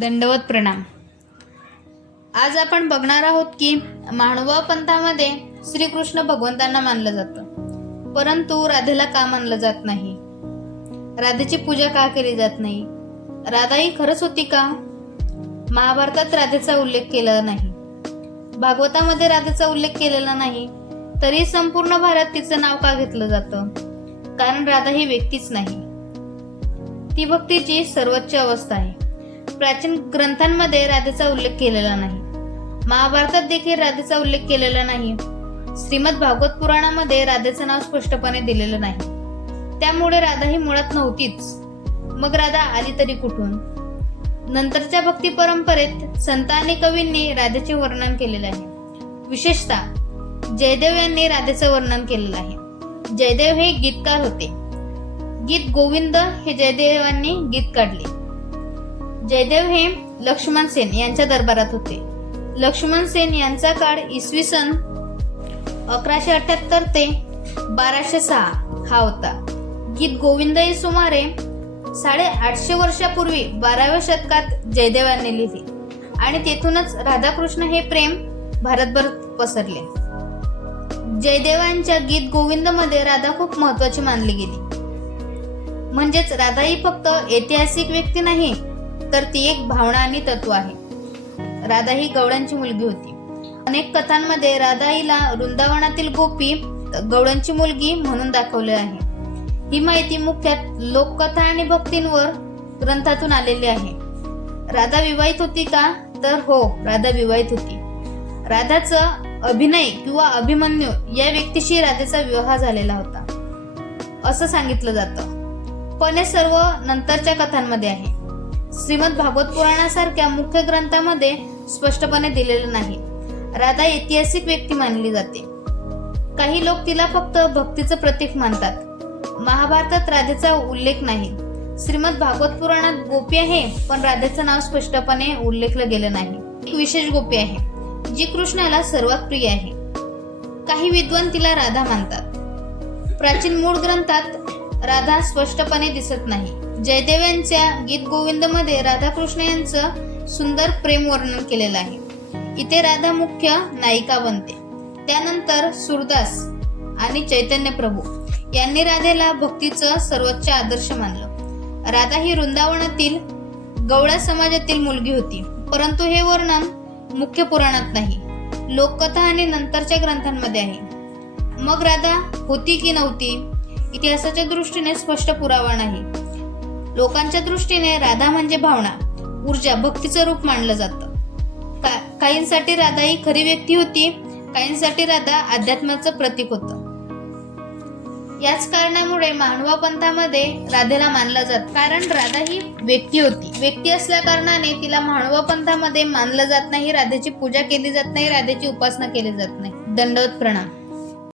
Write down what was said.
दंडवत प्रणाम। आज आपण बघणार आहोत की मांडवा पंथामध्ये श्रीकृष्ण भगवंतांना मानलं जातं, परंतु राधेला का मानलं जात नाही? राधेची पूजा का केली जात नाही? राधा ही खरंच होती का? महाभारतात राधेचा उल्लेख केलेला नाही, भागवतामध्ये राधेचा उल्लेख केलेला नाही, तरी संपूर्ण भारत तिचं नाव का घेतलं जातं? कारण राधा ही व्यक्तीच नाही, ती भक्तीची सर्वोच्च अवस्था आहे। प्राचीन ग्रंथांमध्ये राधेचा उल्लेख केलेला नाही, महाभारतात देखील राधेचा उल्लेख केलेला नाही, श्रीमद भागवत पुराणामध्ये राधेचं नाव स्पष्टपणे दिलेलं नाही, त्यामुळे राधा ही मुळात नव्हतीच। मग राधा आली तरी कुठून? नंतरच्या भक्ती परंपरेत संत आणि कवींनी राधेचे वर्णन केलेले आहे। विशेषतः जयदेव यांनी राधेचं वर्णन केलेलं आहे। जयदेव हे गीतकार होते। गीत गोविंद हे जयदेवांनी गीत काढले। जयदेव हे लक्ष्मण सेन यांच्या दरबारात होते। लक्ष्मण सेन यांचा काळ इसवी सन 1178 ते 1206 हा होता। गीत गोविंद ही सुमारे 850 वर्षापूर्वी 12व्या शतकात जयदेवांनी लिहिली आणि तेथूनच राधाकृष्ण हे प्रेम भारतभर पसरले। जयदेवांच्या गीत गोविंद मध्ये राधा खूप महत्वाची मानली गेली। म्हणजेच राधा ही फक्त ऐतिहासिक व्यक्ती नाही, तर ती एक भावना आणि तत्व आहे। राधा ही गवळांची मुलगी होती। अनेक कथांमध्ये राधा हिला वृंदावनातील गोपी गवळांची मुलगी म्हणून दाखवले आहे। ही माहिती मुख्यतः लोककथा आणि भक्तींवर ग्रंथातून आलेली आहे। राधा विवाहित होती का? तर हो, राधा विवाहित होती। राधाचं अभिनय किंवा अभिमन्यू या व्यक्तीशी राधेचा विवाह झालेला होता असं सांगितलं जातं, पण हे सर्व नंतरच्या कथांमध्ये आहे। श्रीमद भागवत पुराणासारख्या मुख्य ग्रंथामध्ये स्पष्टपणे दिलेलं नाही। राधा ऐतिहासिक व्यक्ती मानली जाते। काही लोक तिला फक्त भक्तीचं प्रतीक मानतात। महाभारतात राधेचा उल्लेख नाही। श्रीमद भागवत पुराणात गोपी आहे, पण राधेचं नाव स्पष्टपणे उल्लेखलं गेलं नाही। एक विशेष गोपी आहे जी कृष्णाला सर्वात प्रिय आहे। काही विद्वान तिला राधा मानतात। प्राचीन मूळ ग्रंथात राधा स्पष्टपणे दिसत नाही। जयदेव यांच्या गीत गोविंद मध्ये राधाकृष्ण यांचं सुंदर प्रेम वर्णन केलेलं आहे। इथे राधा मुख्य नायिका बनते। त्यानंतर सूरदास आणि चैतन्य प्रभू यांनी राधेला भक्तीचं सर्वोच्च आदर्श मानलं। राधा ही वृंदावनातील गवळा समाजातील मुलगी होती, परंतु हे वर्णन मुख्य पुराणात नाही, लोककथा आणि नंतरच्या ग्रंथांमध्ये आहे। मग राधा होती की नव्हती? इतिहासाच्या दृष्टीने स्पष्ट पुरावा नाही। लोकांच्या दृष्टीने राधा म्हणजे भावना, ऊर्जा, भक्तीचं रूप मानलं जातं। काहींसाठी राधा ही खरी व्यक्ती होती, काहींसाठी राधा अध्यात्माचं प्रतीक होतं। याच कारणामुळे मांडवा पंथामध्ये राधेला मानलं जात, कारण राधा ही व्यक्ती होती। व्यक्ती असल्या कारणाने तिला मांडवा पंथामध्ये मानलं जात नाही, राधेची पूजा केली जात नाही, राधेची उपासना केली जात नाही। दंडवत प्रणाम।